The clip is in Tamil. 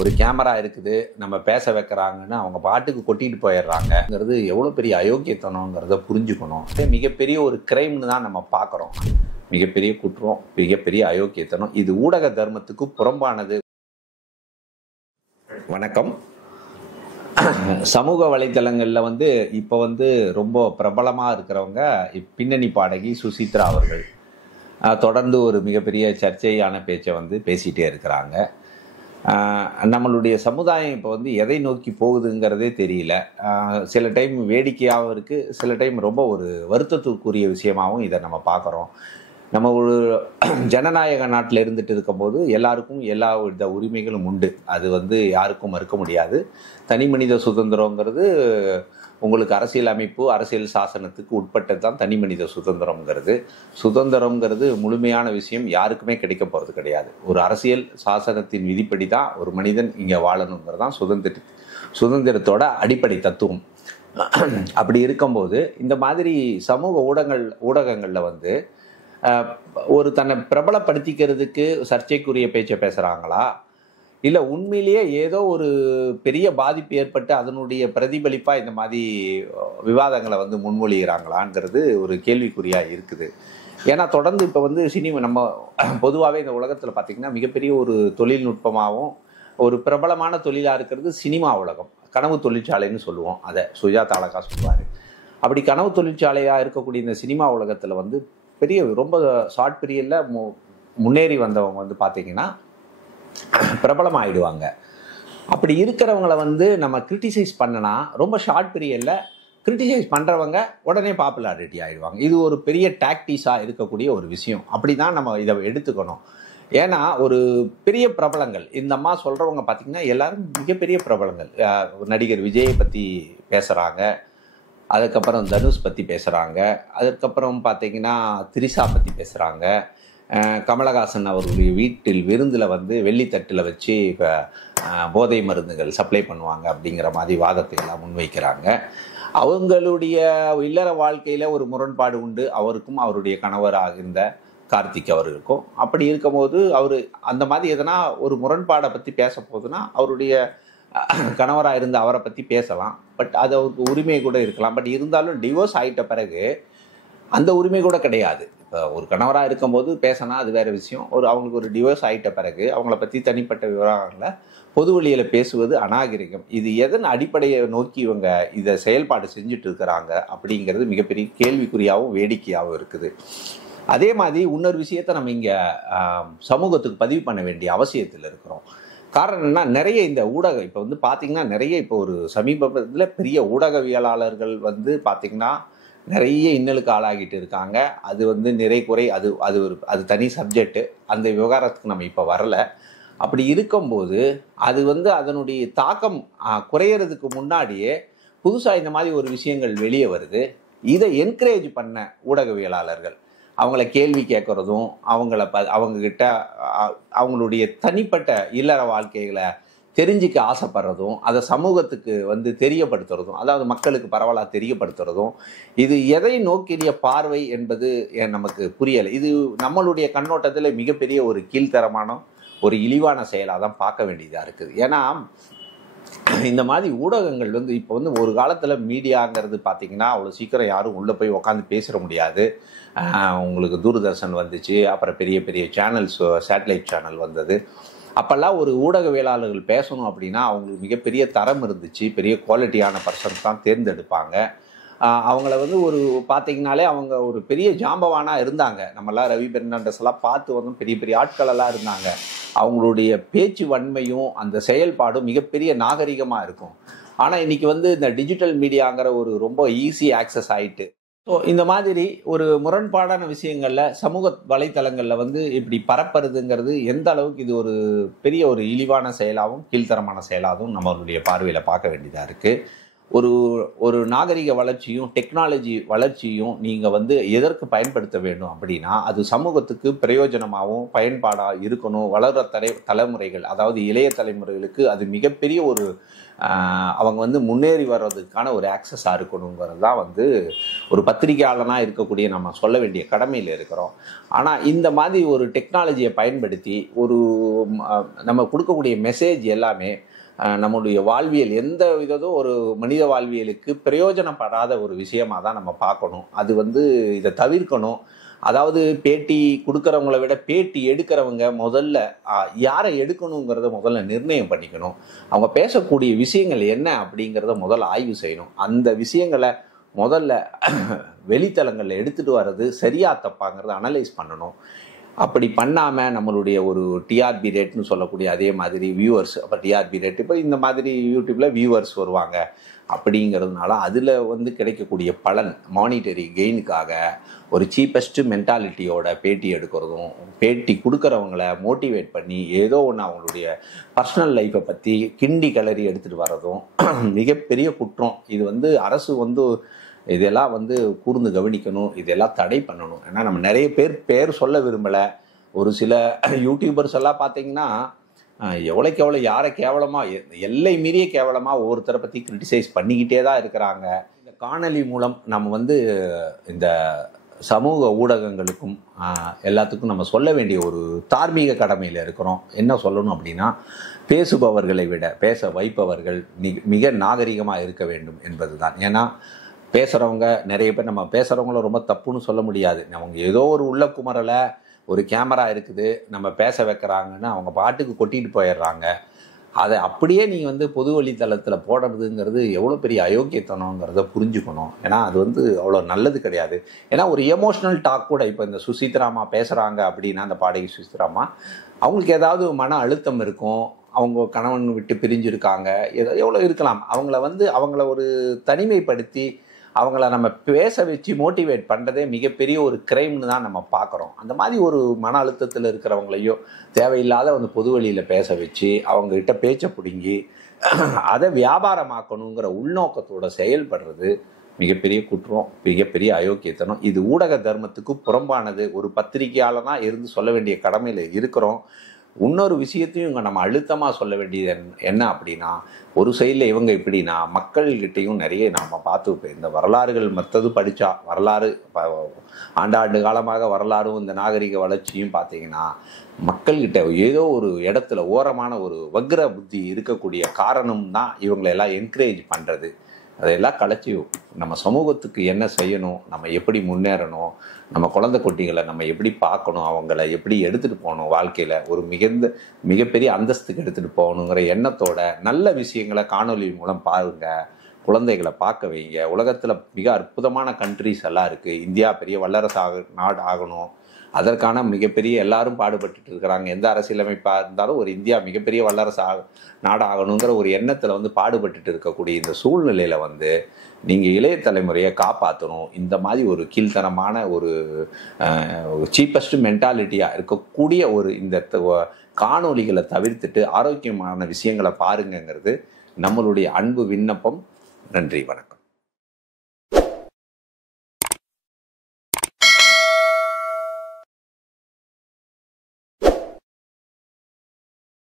ஒரு கேமரா இருக்குது, நம்ம பேச வைக்கிறாங்கன்னு அவங்க பாட்டுக்கு கொட்டிட்டு போயிடுறாங்கங்கிறது எவ்வளோ பெரிய அயோக்கியத்தனங்கிறத புரிஞ்சுக்கணும். மிகப்பெரிய ஒரு கிரைம்னு தான் நம்ம பார்க்குறோம். மிகப்பெரிய குற்றம், மிகப்பெரிய அயோக்கியத்தனம். இது ஊடக தர்மத்துக்கு புறம்பானது. வணக்கம். சமூக வலைத்தளங்களில் இப்போ ரொம்ப பிரபலமாக இருக்கிறவங்க பின்னணி பாடகி சுசித்ரா அவர்கள் தொடர்ந்து ஒரு மிகப்பெரிய சர்ச்சையான பேச்சை பேசிகிட்டே இருக்கிறாங்க. நம்மளுடைய சமுதாயம் இப்போ எதை நோக்கி போகுதுங்கிறதே தெரியல. சில டைம் வேடிக்கையாகவும் இருக்குது, சில டைம் ரொம்ப ஒரு வருத்தத்துக்குரிய விஷயமாகவும் இதை நம்ம பார்க்குறோம். நம்ம ஒரு ஜனநாயக நாட்டில் இருந்துட்டு இருக்கும்போது எல்லாருக்கும் எல்லா வித உரிமைகளும் உண்டு. அது யாருக்கும் மறுக்க முடியாது. தனி மனித சுதந்திரங்கிறது உங்களுக்கு அரசியல் அமைப்பு, அரசியல் சாசனத்துக்கு உட்பட்டது தான் தனி மனித சுதந்திரம்ங்கிறது முழுமையான விஷயம் யாருக்குமே கிடைக்க போகிறது கிடையாது. ஒரு அரசியல் சாசனத்தின் விதிப்படி தான் ஒரு மனிதன் இங்கே வாழணுங்கிறது தான் சுதந்திரத்தோட அடிப்படை தத்துவம். அப்படி இருக்கும்போது இந்த மாதிரி சமூக ஊடகங்களில் ஒரு தன்னை பிரபலப்படுத்திக்கிறதுக்கு சர்ச்சைக்குரிய பேச்சை பேசுகிறாங்களா, இல்லை உண்மையிலேயே ஏதோ ஒரு பெரிய பாதிப்பு ஏற்பட்டு அதனுடைய பிரதிபலிப்பாக இந்த மாதிரி விவாதங்களை முன்மொழிகிறாங்களாங்கிறது ஒரு கேள்விக்குறியாக இருக்குது. ஏன்னா தொடர்ந்து இப்போ சினிமா நம்ம பொதுவாகவே இந்த உலகத்தில் பார்த்திங்கன்னா மிகப்பெரிய ஒரு தொழில்நுட்பமாகவும் ஒரு பிரபலமான தொழிலாக இருக்கிறது சினிமா உலகம். கனவு தொழிற்சாலைன்னு சொல்லுவோம். அதை சுஜாதா அழகா சொல்லுவார். அப்படி கனவு தொழிற்சாலையாக இருக்கக்கூடிய இந்த சினிமா உலகத்தில் பெரிய ரொம்ப ஷார்ட் பீரியடில் முன்னேறி வந்தவங்க பார்த்திங்கன்னா பிரபலமாகிடுவாங்க. அப்படி இருக்கிறவங்கள நம்ம கிரிட்டிசைஸ் பண்ணனா ரொம்ப ஷார்ட் பீரியடில் கிரிட்டிசைஸ் பண்ணுறவங்க உடனே பாப்புலாரிட்டி ஆகிடுவாங்க. இது ஒரு பெரிய டாக்டிஸாக இருக்கக்கூடிய ஒரு விஷயம். அப்படி தான் நம்ம இதை எடுத்துக்கணும். ஏன்னா ஒரு பெரிய பிரபலங்கள் இந்த அம்மா சொல்கிறவங்க பார்த்திங்கன்னா எல்லாரும் மிகப்பெரிய பிரபலங்கள். நடிகர் விஜயை பற்றி பேசுகிறாங்க, அதுக்கப்புறம் தனுஷ் பற்றி பேசுகிறாங்க, அதுக்கப்புறம் பார்த்திங்கன்னா திரிஷா பற்றி பேசுகிறாங்க, கமலஹாசன் அவர்களுடைய வீட்டில் விருந்தில் வெள்ளித்தட்டில் வச்சு போதை மருந்துகள் சப்ளை பண்ணுவாங்க அப்படிங்கிற மாதிரி வாதத்தை எல்லாம் முன்வைக்கிறாங்க. அவங்களுடைய இல்லற வாழ்க்கையில் ஒரு முரண்பாடு உண்டு. அவருக்கும் அவருடைய கணவராக இருந்த கார்த்திக் அவர்களுக்கும். அப்படி இருக்கும்போது அவர் அந்த மாதிரி எதனா ஒரு முரண்பாடை பற்றி பேச போகுதுன்னா அவருடைய கணவராக இருந்து அவரை பற்றி பேசலாம். பட் அது அவருக்கு உரிமை கூட இருக்கலாம். பட் இருந்தாலும் டிவோர்ஸ் ஆகிட்ட பிறகு அந்த உரிமை கூட கிடையாது. இப்போ ஒரு கணவராக இருக்கும்போது பேசினா அது வேறு விஷயம். அவங்களுக்கு ஒரு டிவோர்ஸ் ஆகிட்ட பிறகு அவங்கள பற்றி தனிப்பட்ட விவரங்களை பொது வழியில் பேசுவது அநாகரிகம். இது எதன் அடிப்படையை நோக்கி இவங்க இதை செயல்பாடு செஞ்சுட்டு இருக்கிறாங்க அப்படிங்கிறது மிகப்பெரிய கேள்விக்குறியாகவும் வேடிக்கையாகவும் இருக்குது. அதே மாதிரி இன்னொரு விஷயத்தை நம்ம இங்கே சமூகத்துக்கு பதிவு பண்ண வேண்டிய அவசியத்தில் இருக்கிறோம். காரணம் என்ன, நிறைய இந்த ஊடகம் இப்போ பார்த்திங்கன்னா நிறைய இப்போ ஒரு சமீபத்தில் பெரிய ஊடகவியலாளர்கள் பார்த்திங்கன்னா நிறைய இன்னலுக்கு ஆளாகிட்டு இருக்காங்க. அது நிறை குறை அது தனி சப்ஜெக்டு. அந்த விவகாரத்துக்கு நம்ம இப்போ வரலை. அப்படி இருக்கும்போது அது அதனுடைய தாக்கம் குறையிறதுக்கு முன்னாடியே புதுசாக இந்த மாதிரி ஒரு விஷயங்கள் வெளியே வருது. இதை என்கரேஜ் பண்ண ஊடகவியலாளர்கள் அவங்கள கேள்வி கேட்குறதும் அவங்கக்கிட்ட அவங்களுடைய தனிப்பட்ட இல்லற வாழ்க்கைகளை தெரிஞ்சிக்க ஆசைப்படுறதும் அதை சமூகத்துக்கு தெரியப்படுத்துறதும், அதாவது மக்களுக்கு பரவலாக தெரியப்படுத்துறதும், இது எதை நோக்கிய பார்வை என்பது நமக்கு புரியலை. இது நம்மளுடைய கண்ணோட்டத்தில் மிகப்பெரிய ஒரு கீழ்த்தரமான ஒரு இழிவான செயலாக தான் பார்க்க வேண்டியதாக இருக்குது. ஏன்னா இந்த மாதிரி ஊடகங்கள் இப்போ ஒரு காலத்தில் மீடியாங்கிறது பார்த்திங்கன்னா அவ்வளோ சீக்கிரம் யாரும் உள்ளே போய் உட்காந்து பேசிட முடியாது. உங்களுக்கு தூர்தர்ஷன் வந்துச்சு, அப்புறம் பெரிய பெரிய சேனல்ஸ், சேட்டலைட் சேனல் வந்தது. அப்போல்லாம் ஒரு ஊடகவியலாளர்கள் பேசணும் அப்படின்னா அவங்களுக்கு மிகப்பெரிய தரம் இருந்துச்சு. பெரிய குவாலிட்டியான பர்சன்ஸ் தான் தேர்ந்தெடுப்பாங்க. அவங்கள ஒரு பார்த்திங்கனாலே அவங்க ஒரு பெரிய ஜாம்பவானாக இருந்தாங்க. நம்மளாம் ரவி பெர்னாண்டஸ் எல்லாம் பார்த்து பெரிய பெரிய ஆட்களெல்லாம் இருந்தாங்க. அவங்களுடைய பேச்சு வன்மையும் அந்த செயல்பாடும் மிகப்பெரிய நாகரிகமாக இருக்கும். ஆனால் இன்றைக்கி இந்த டிஜிட்டல் மீடியாங்கிற ஒரு ரொம்ப ஈஸி ஆக்சஸ் ஆகிட்டு, ஸோ இந்த மாதிரி ஒரு முரண்பாடான விஷயங்களில் சமூக வலைத்தளங்களில் இப்படி பரப்புறதுங்கிறது எந்த அளவுக்கு இது ஒரு பெரிய ஒரு இழிவான செயலாகவும் கீழ்த்தரமான செயலாகவும் நம்மளுடைய பார்வையில் பார்க்க வேண்டியதாக இருக்குது. ஒரு ஒரு நாகரிக வளர்ச்சியும் டெக்னாலஜி வளர்ச்சியும் நீங்கள் வந்து எதற்கு பயன்படுத்த வேண்டும் அப்படின்னா, அது சமூகத்துக்கு பிரயோஜனமாகவும் பயன்பாடாக இருக்கணும். வளர்கிற தலைமுறைகள், அதாவது இளைய தலைமுறைகளுக்கு அது மிகப்பெரிய ஒரு அவங்க வந்து முன்னேறி வர்றதுக்கான ஒரு ஆக்சஸாக இருக்கணுங்கிறது தான் வந்து ஒரு பத்திரிகையாளனாக இருக்கக்கூடிய நம்ம சொல்ல வேண்டிய கடமையில் இருக்கிறோம். ஆனால் இந்த மாதிரி ஒரு டெக்னாலஜியை பயன்படுத்தி நம்ம கொடுக்கக்கூடிய மெசேஜ் எல்லாமே நம்முடைய வாழ்வியல் எந்த விதத்தும் ஒரு மனித வாழ்வியலுக்கு பிரயோஜனப்படாத ஒரு விஷயமாக தான் நம்ம பார்க்கணும். அது வந்து இதை தவிர்க்கணும். அதாவது பேட்டி கொடுக்குறவங்கள விட பேட்டி எடுக்கிறவங்க முதல்ல யாரை எடுக்கணுங்கிறத முதல்ல நிர்ணயம் பண்ணிக்கணும். அவங்க பேசக்கூடிய விஷயங்கள் என்ன அப்படிங்கிறத முதல்ல ஆய்வு செய்யணும். அந்த விஷயங்களை முதல்ல வெளித்தளங்களில் எடுத்துகிட்டு வர்றது சரியா தப்பாங்கிறத அனலைஸ் பண்ணணும். அப்படி பண்ணாமல் நம்மளுடைய ஒரு டிஆர்பி ரேட்னு சொல்லக்கூடிய அதே மாதிரி வியூவர்ஸ், அப்போ டிஆர்பி ரேட் இப்போ இந்த மாதிரி யூடியூப்பில் வியூவர்ஸ் வருவாங்க அப்படிங்கிறதுனால அதில் வந்து கிடைக்கக்கூடிய பலன் மானிட்டரி கெயினுக்காக ஒரு சீப்பஸ்ட்டு மென்டாலிட்டியோட பேட்டி எடுக்கிறதும், பேட்டி கொடுக்குறவங்கள மோட்டிவேட் பண்ணி ஏதோ ஒன்று அவங்களுடைய பர்சனல் லைஃப்பை பற்றி கிண்டி கிளறி எடுத்துகிட்டு வர்றதும் மிகப்பெரிய குற்றம். இது வந்து அரசு வந்து இதெல்லாம் வந்து கூர்ந்து கவனிக்கணும், இதெல்லாம் தடை பண்ணணும். ஏன்னா நம்ம நிறைய பேர் சொல்ல விரும்பலை. ஒரு சில யூடியூபர்ஸ் எல்லாம் பார்த்தீங்கன்னா எவ்வளோக்கு எவ்வளோ யாரை கேவலமாக, எல்லை மீறிய கேவலமாக ஒவ்வொருத்தரை பற்றி கிரிட்டிசைஸ் பண்ணிக்கிட்டே தான் இருக்கிறாங்க. இந்த காணொலி மூலம் நம்ம வந்து இந்த சமூக ஊடகங்களுக்கும் எல்லாத்துக்கும் நம்ம சொல்ல வேண்டிய ஒரு தார்மீக கடமையில் இருக்கிறோம். என்ன சொல்லணும் அப்படின்னா, பேசுபவர்களை விட பேச வைப்பவர்கள் மிக நாகரிகமாக இருக்க வேண்டும் என்பது தான். ஏன்னா பேசுகிறவங்க நிறைய பேர், நம்ம பேசுகிறவங்கள ரொம்ப தப்புன்னு சொல்ல முடியாது. அவங்க ஏதோ ஒரு உள்ள குமரலை, ஒரு கேமரா இருக்குது, நம்ம பேச வைக்கிறாங்கன்னு அவங்க பாட்டுக்கு கொட்டிட்டு போயிடுறாங்க. அதை அப்படியே நீங்கள் வந்து பொது வழித்தளத்தில் போடுறதுங்கிறது எவ்வளோ பெரிய அயோக்கியத்தனங்கிறத புரிஞ்சுக்கணும். ஏன்னா அது வந்து அவ்வளோ நல்லது கிடையாது. ஏன்னா ஒரு எமோஷ்னல் டாக் கூட, இப்போ இந்த சுசித்ராமா பேசுகிறாங்க அப்படின்னா, அந்த பாடகி சுசித்ராமா, அவங்களுக்கு ஏதாவது மன அழுத்தம் இருக்கும், அவங்க கணவன் விட்டு பிரிஞ்சிருக்காங்க, எவ்வளோ இருக்கலாம். அவங்கள ஒரு தனிமைப்படுத்தி அவங்கள நம்ம பேச வச்சு மோட்டிவேட் பண்ணுறதே மிகப்பெரிய ஒரு கிரைம்னு தான் நம்ம பார்க்குறோம். அந்த மாதிரி ஒரு மன அழுத்தத்தில் இருக்கிறவங்களையோ தேவையில்லாத வந்து பொது வழியில் பேச வச்சு அவங்ககிட்ட பேச்சை பிடுங்கி அதை வியாபாரமாக்கணுங்கிற உள்நோக்கத்தோட செயல்படுறது மிகப்பெரிய குற்றம், மிகப்பெரிய அயோக்கியத்தனம். இது ஊடக தர்மத்துக்கு புறம்பானது. ஒரு பத்திரிகையாளனாக இருந்து சொல்ல வேண்டிய கடமையில் இருக்கிறோம். இன்னொரு விஷயத்தையும் இங்கே நம்ம அழுத்தமாக சொல்ல வேண்டியது என்ன அப்படின்னா, ஒரு சைடில் இவங்க இப்படின்னா மக்கள்கிட்டையும் நிறைய நாம் பார்த்து இந்த வரலாறுகள் மற்றது படித்தா வரலாறு ஆண்டாண்டு காலமாக வரலாறும் இந்த நாகரிக வளர்ச்சியும் பார்த்தீங்கன்னா, மக்கள்கிட்ட ஏதோ ஒரு இடத்துல ஓரமான ஒரு வக்ர புத்தி இருக்கக்கூடிய காரணம் தான் இவங்களெல்லாம் என்கரேஜ் பண்ணுறது. அதையெல்லாம் கலைச்சி நம்ம சமூகத்துக்கு என்ன செய்யணும், நம்ம எப்படி முன்னேறணும், நம்ம குழந்தை குட்டிகளை நம்ம எப்படி பார்க்கணும், அவங்கள எப்படி எடுத்துகிட்டு போகணும், வாழ்க்கையில் ஒரு மிகப்பெரிய அந்தஸ்துக்கு எடுத்துகிட்டு போகணுங்கிற எண்ணத்தோட நல்ல விஷயங்களை காணொலி மூலம் பாருங்கள். குழந்தைகளை பார்க்க வைங்க. உலகத்தில் மிக அற்புதமான கண்ட்ரிஸ் எல்லாம் இருக்குது. இந்தியா பெரிய வல்லரசு நாடு ஆகணும், அதற்கான மிகப்பெரிய எல்லாரும் பாடுபட்டு இருக்கிறாங்க. எந்த அரசியலமைப்பாக இருந்தாலும் ஒரு இந்தியா மிகப்பெரிய வல்லரசு நாடாகணுங்கிற ஒரு எண்ணத்தில் வந்து பாடுபட்டு இருக்கக்கூடிய இந்த சூழ்நிலையில் வந்து நீங்கள் இளைய தலைமுறையை காப்பாற்றணும். இந்த மாதிரி ஒரு கீழ்த்தனமான ஒரு சீப்பஸ்ட் மென்டாலிட்டியாக இருக்கக்கூடிய ஒரு இந்த காணொலிகளை தவிர்த்துட்டு ஆரோக்கியமான விஷயங்களை பாருங்கிறது நம்மளுடைய அன்பு விண்ணப்பம். நன்றி, வணக்கம்.